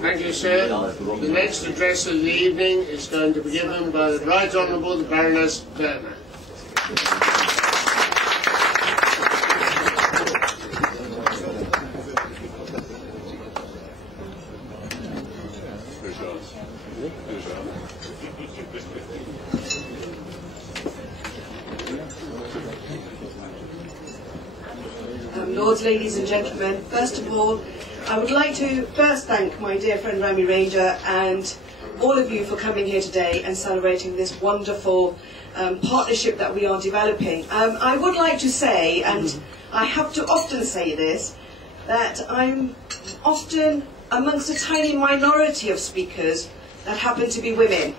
Thank you, sir. The next address of the evening is going to be given by the Right Honourable the Baroness Verma. Lords, ladies and gentlemen, first of all, I would like to first thank my dear friend Rami Ranger and all of you for coming here today and celebrating this wonderful partnership that we are developing. I would like to say, and I have to often say this, that I'm often amongst a tiny minority of speakers that happen to be women.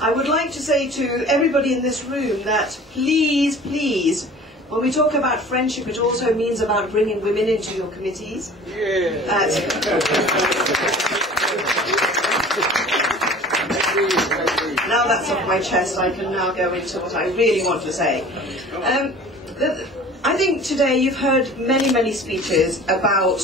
I would like to say to everybody in this room that please, please, when we talk about friendship, it also means about bringing women into your committees. Yeah. Now that's off my chest, I can now go into what I really want to say. I think today you've heard many, many speeches about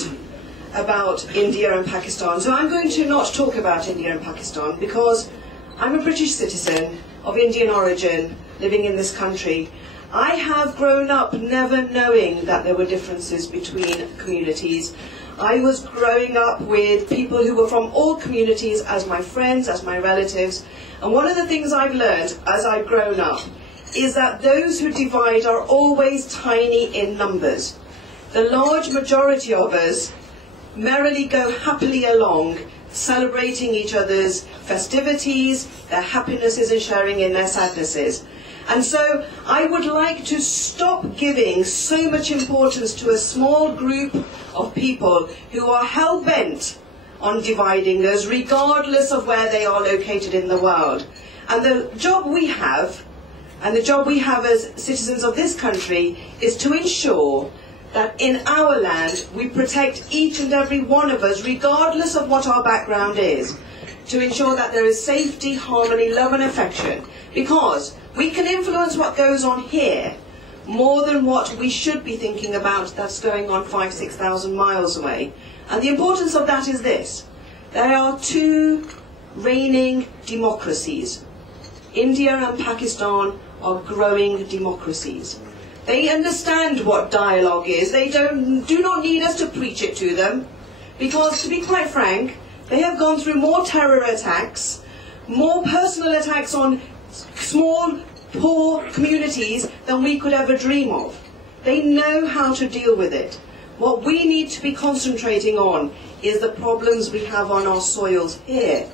India and Pakistan. So I'm going to not talk about India and Pakistan because I'm a British citizen of Indian origin living in this country. I have grown up never knowing that there were differences between communities. I was growing up with people who were from all communities as my friends, as my relatives. And one of the things I've learned as I've grown up is that those who divide are always tiny in numbers. The large majority of us merrily go happily along, celebrating each other's festivities, their happinesses, and sharing in their sadnesses. And so I would like to stop giving so much importance to a small group of people who are hell-bent on dividing us, regardless of where they are located in the world. And the job we have, and the job we have as citizens of this country, is to ensure that in our land we protect each and every one of us, regardless of what our background is, to ensure that there is safety, harmony, love and affection. Because we can influence what goes on here more than what we should be thinking about that's going on 5,000–6,000 miles away. And the importance of that is this. There are two reigning democracies. India and Pakistan are growing democracies. They understand what dialogue is. They do not need us to preach it to them. Because, to be quite frank, they have gone through more terror attacks, more personal attacks on small, poor communities than we could ever dream of. They know how to deal with it. What we need to be concentrating on is the problems we have on our soils here.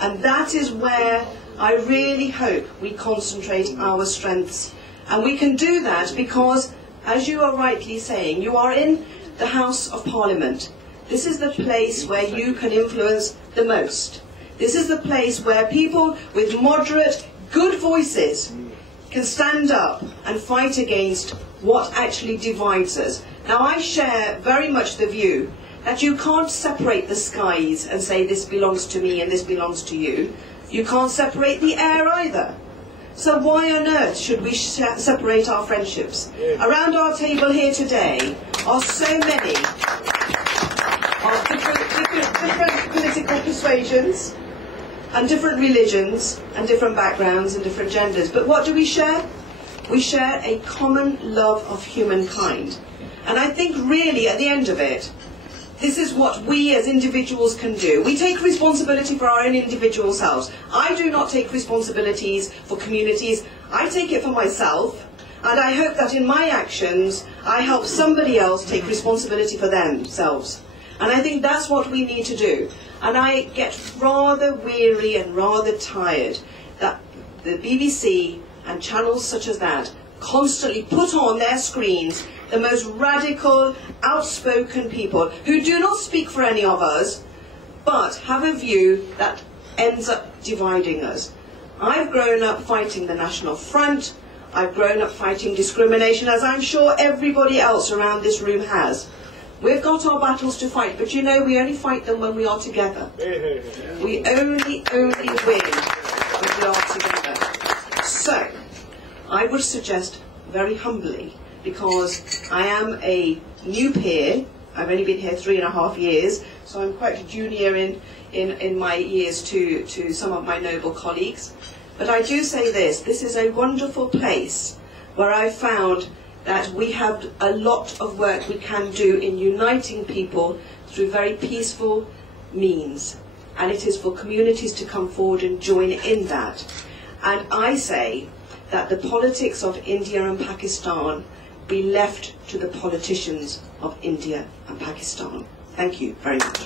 And that is where I really hope we concentrate our strengths. And we can do that because, as you are rightly saying, you are in the House of Parliament. This is the place where you can influence the most. This is the place where people with moderate, good voices can stand up and fight against what actually divides us. Now, I share very much the view that you can't separate the skies and say this belongs to me and this belongs to you. You can't separate the air either. So why on earth should we separate our friendships? Around our table here today are so many of different political persuasions and different religions and different backgrounds and different genders. But what do we share? We share a common love of humankind. And I think really at the end of it, this is what we as individuals can do. We take responsibility for our own individual selves. I do not take responsibilities for communities. I take it for myself. And I hope that in my actions, I help somebody else take responsibility for themselves. And I think that's what we need to do. And I get rather weary and rather tired that the BBC and channels such as that constantly put on their screens the most radical, outspoken people who do not speak for any of us, but have a view that ends up dividing us. I've grown up fighting the National Front. I've grown up fighting discrimination, as I'm sure everybody else around this room has. We've got our battles to fight, but you know, we only fight them when we are together. We only win when we are together. So, I would suggest very humbly, because I am a new peer, I've only been here 3.5 years, so I'm quite junior in my years to some of my noble colleagues. But I do say this is a wonderful place where I've found that we have a lot of work we can do in uniting people through very peaceful means. And it is for communities to come forward and join in that. And I say that the politics of India and Pakistan be left to the politicians of India and Pakistan. Thank you very much.